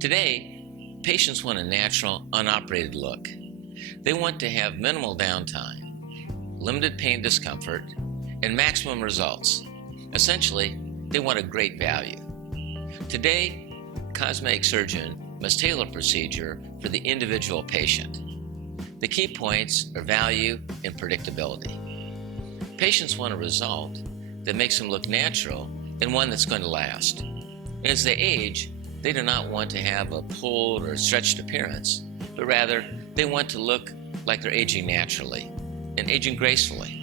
Today, patients want a natural, unoperated look. They want to have minimal downtime, limited pain discomfort, and maximum results. Essentially, they want a great value. Today, the cosmetic surgeon must tailor a procedure for the individual patient. The key points are value and predictability. Patients want a result that makes them look natural and one that's going to last. As they age, they do not want to have a pulled or stretched appearance, but rather they want to look like they're aging naturally and aging gracefully.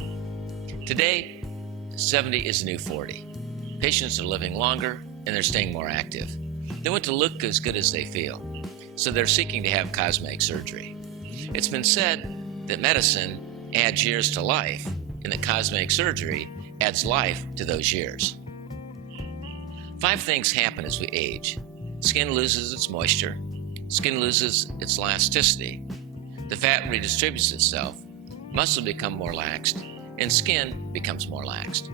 Today, 70 is the new 40. Patients are living longer and they're staying more active. They want to look as good as they feel, so they're seeking to have cosmetic surgery. It's been said that medicine adds years to life and that cosmetic surgery adds life to those years. 5 things happen as we age. Skin loses its moisture, skin loses its elasticity, the fat redistributes itself, muscle becomes more laxed, and skin becomes more laxed.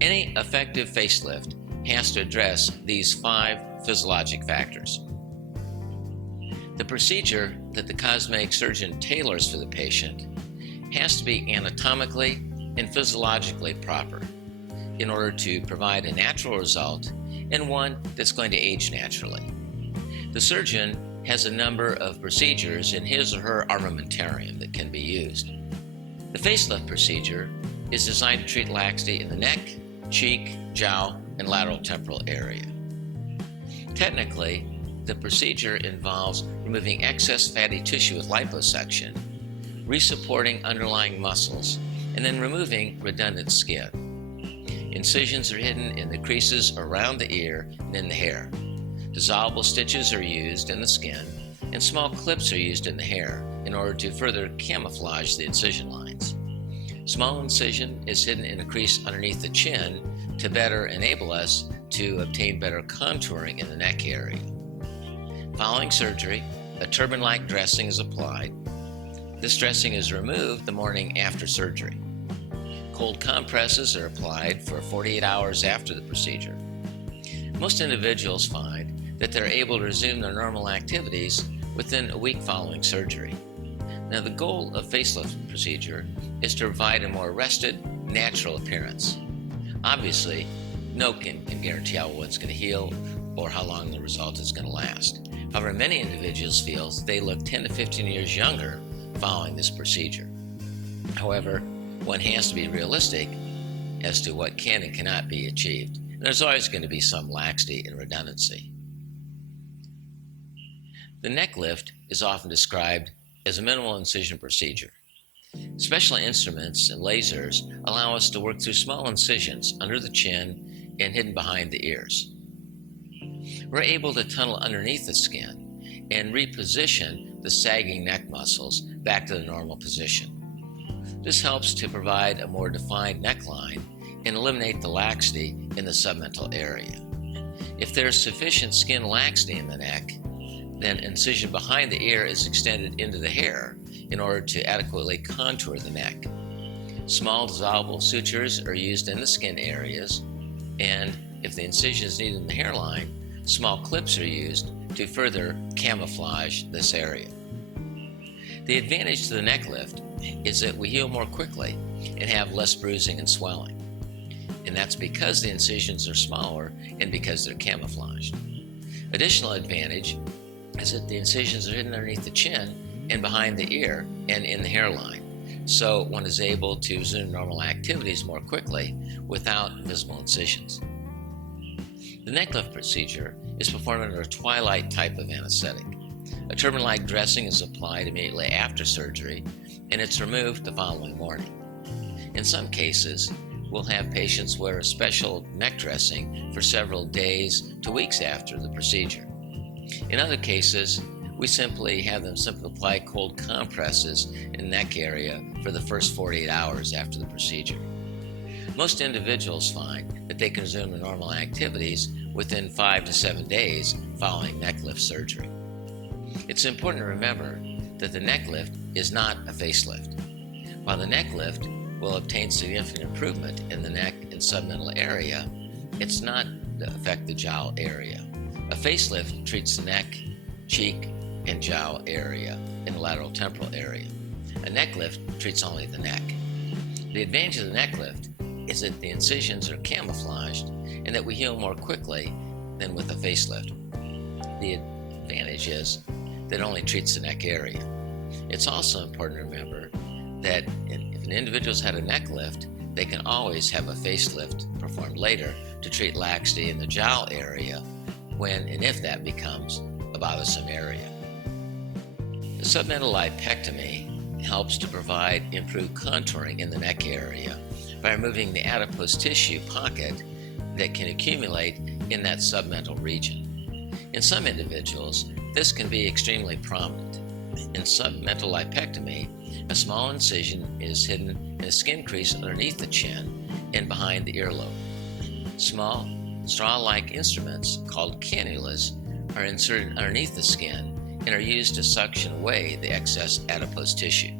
Any effective facelift has to address these 5 physiologic factors. The procedure that the cosmetic surgeon tailors for the patient has to be anatomically and physiologically proper in order to provide a natural result and one that's going to age naturally. The surgeon has a number of procedures in his or her armamentarium that can be used. The facelift procedure is designed to treat laxity in the neck, cheek, jowl, and lateral temporal area. Technically, the procedure involves removing excess fatty tissue with liposuction, resupporting underlying muscles, and then removing redundant skin. Incisions are hidden in the creases around the ear and in the hair. Dissolvable stitches are used in the skin, and small clips are used in the hair in order to further camouflage the incision lines. Small incision is hidden in a crease underneath the chin to better enable us to obtain better contouring in the neck area. Following surgery, a turban-like dressing is applied. This dressing is removed the morning after surgery. Cold compresses are applied for 48 hours after the procedure. Most individuals find that they're able to resume their normal activities within a week following surgery. Now, the goal of facelift procedure is to provide a more rested, natural appearance. Obviously, no one can guarantee how one's going to heal or how long the result is going to last. However, many individuals feel they look 10 to 15 years younger following this procedure. However, one has to be realistic as to what can and cannot be achieved. And there's always going to be some laxity and redundancy. The neck lift is often described as a minimal incision procedure. Special instruments and lasers allow us to work through small incisions under the chin and hidden behind the ears. We're able to tunnel underneath the skin and reposition the sagging neck muscles back to the normal position. This helps to provide a more defined neckline and eliminate the laxity in the submental area. If there's sufficient skin laxity in the neck, then incision behind the ear is extended into the hair in order to adequately contour the neck. Small dissolvable sutures are used in the skin areas, and if the incision is needed in the hairline, small clips are used to further camouflage this area. The advantage to the neck lift is that we heal more quickly and have less bruising and swelling. And that's because the incisions are smaller and because they're camouflaged. Additional advantage is that the incisions are hidden underneath the chin and behind the ear and in the hairline. So one is able to resume normal activities more quickly without visible incisions. The neck lift procedure is performed under a twilight type of anesthetic. A turban-like dressing is applied immediately after surgery, and it's removed the following morning. In some cases, we'll have patients wear a special neck dressing for several days to weeks after the procedure. In other cases, we simply have them apply cold compresses in the neck area for the first 48 hours after the procedure. Most individuals find that they can resume their normal activities within 5 to 7 days following neck lift surgery. It's important to remember that the neck lift is not a facelift. While the neck lift will obtain significant improvement in the neck and submental area, it's not to affect the jowl area. A facelift treats the neck, cheek, and jowl area in the lateral temporal area. A neck lift treats only the neck. The advantage of the neck lift is that the incisions are camouflaged and that we heal more quickly than with a facelift. The advantage is that it only treats the neck area. It's also important to remember that if an individual's had a neck lift, they can always have a facelift performed later to treat laxity in the jowl area when and if that becomes a bothersome area. The submentalipectomy helps to provide improved contouring in the neck area by removing the adipose tissue pocket that can accumulate in that submental region. In some individuals, this can be extremely prominent. In submentalipectomy, a small incision is hidden in a skin crease underneath the chin and behind the earlobe. Small, straw-like instruments called cannulas are inserted underneath the skin and are used to suction away the excess adipose tissue.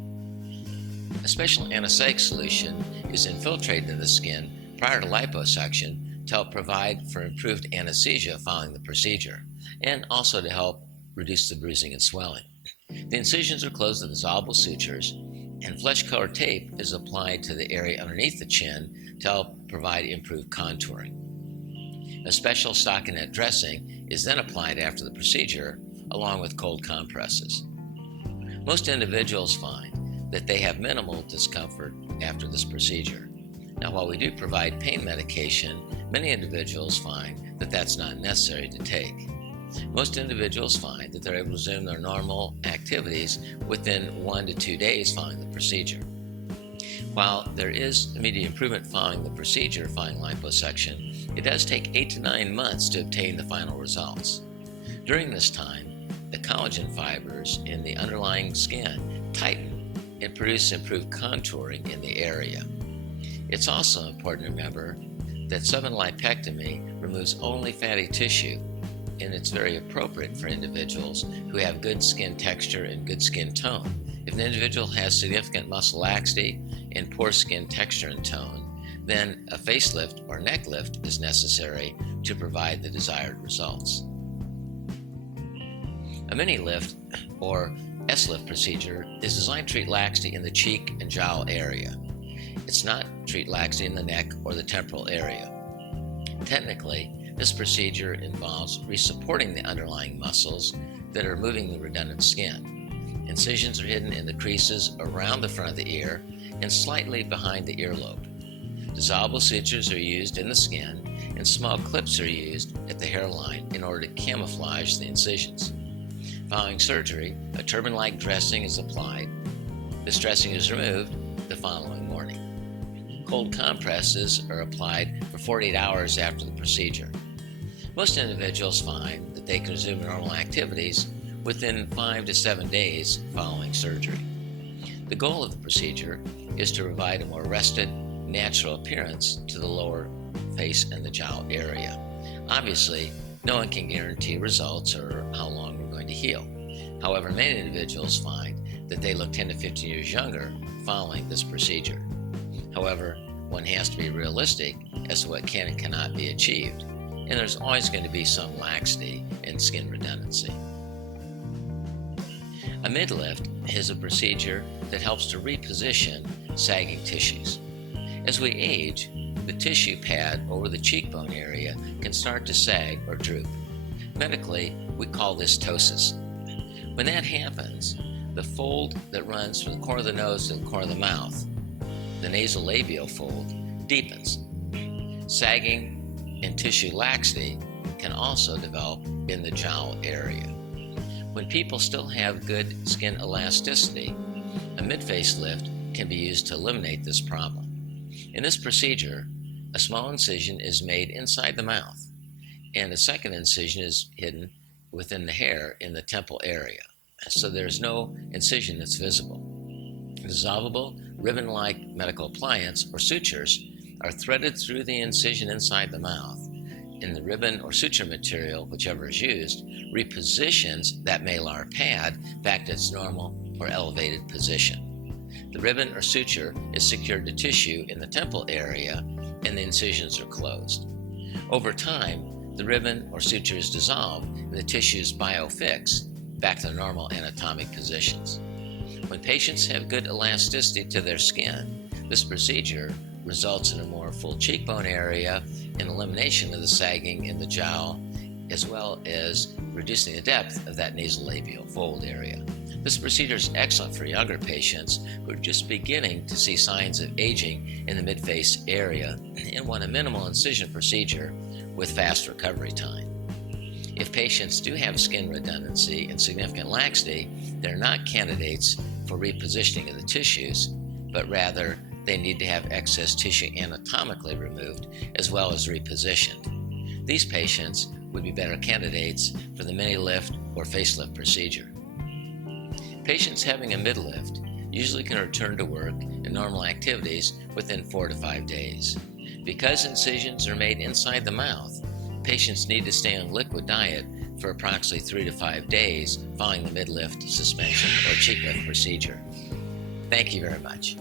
A special anesthetic solution is infiltrated in the skin prior to liposuction to help provide for improved anesthesia following the procedure, and also to help reduce the bruising and swelling. The incisions are closed with dissolvable sutures, and flesh-colored tape is applied to the area underneath the chin to help provide improved contouring. A special stockinette dressing is then applied after the procedure, along with cold compresses. Most individuals find that they have minimal discomfort after this procedure. Now, while we do provide pain medication, many individuals find that that's not necessary to take. Most individuals find that they're able to resume their normal activities within 1 to 2 days following the procedure. While there is immediate improvement following the procedure following liposuction, it does take 8 to 9 months to obtain the final results. During this time, the collagen fibers in the underlying skin tighten and produce improved contouring in the area. It's also important to remember that submentalipectomy removes only fatty tissue, and it's very appropriate for individuals who have good skin texture and good skin tone. If an individual has significant muscle laxity and poor skin texture and tone, then a facelift or neck lift is necessary to provide the desired results. A Minilift or S-lift procedure is designed to treat laxity in the cheek and jowl area. It's not to treat laxity in the neck or the temporal area. Technically, this procedure involves resupporting the underlying muscles that are moving the redundant skin. Incisions are hidden in the creases around the front of the ear and slightly behind the earlobe. Dissolvable sutures are used in the skin, and small clips are used at the hairline in order to camouflage the incisions. Following surgery, a turban-like dressing is applied. This dressing is removed the following morning. Cold compresses are applied for 48 hours after the procedure. Most individuals find that they can resume normal activities within 5 to 7 days following surgery. The goal of the procedure is to provide a more rested, natural appearance to the lower face and the jowl area. Obviously, no one can guarantee results or how long we're going to heal. However, many individuals find that they look 10 to 15 years younger following this procedure. However, one has to be realistic as to what can and cannot be achieved, and there's always going to be some laxity and skin redundancy. A midlift is a procedure that helps to reposition sagging tissues. As we age, the tissue pad over the cheekbone area can start to sag or droop. Medically, we call this ptosis. When that happens, the fold that runs from the corner of the nose to the corner of the mouth, the nasolabial fold, deepens. Sagging and tissue laxity can also develop in the jowl area. When people still have good skin elasticity, a mid-face lift can be used to eliminate this problem. In this procedure, a small incision is made inside the mouth, and a second incision is hidden within the hair in the temple area, so there's no incision that's visible. Dissolvable, ribbon-like medical appliance or sutures are threaded through the incision inside the mouth, and the ribbon or suture material, whichever is used, repositions that malar pad back to its normal or elevated position. The ribbon or suture is secured to tissue in the temple area, and the incisions are closed. Over time, the ribbon or suture is dissolved and the tissues biofix back to their normal anatomic positions. When patients have good elasticity to their skin, this procedure results in a more full cheekbone area and elimination of the sagging in the jowl, as well as reducing the depth of that nasolabial fold area. This procedure is excellent for younger patients who are just beginning to see signs of aging in the mid-face area and want a minimal incision procedure with fast recovery time. If patients do have skin redundancy and significant laxity, they're not candidates for repositioning of the tissues, but rather they need to have excess tissue anatomically removed as well as repositioned. These patients would be better candidates for the Minilift or facelift procedure. Patients having a midlift usually can return to work and normal activities within 4 to 5 days. Because incisions are made inside the mouth, patients need to stay on liquid diet for approximately 3 to 5 days following the midlift, suspension, or cheek lift procedure. Thank you very much.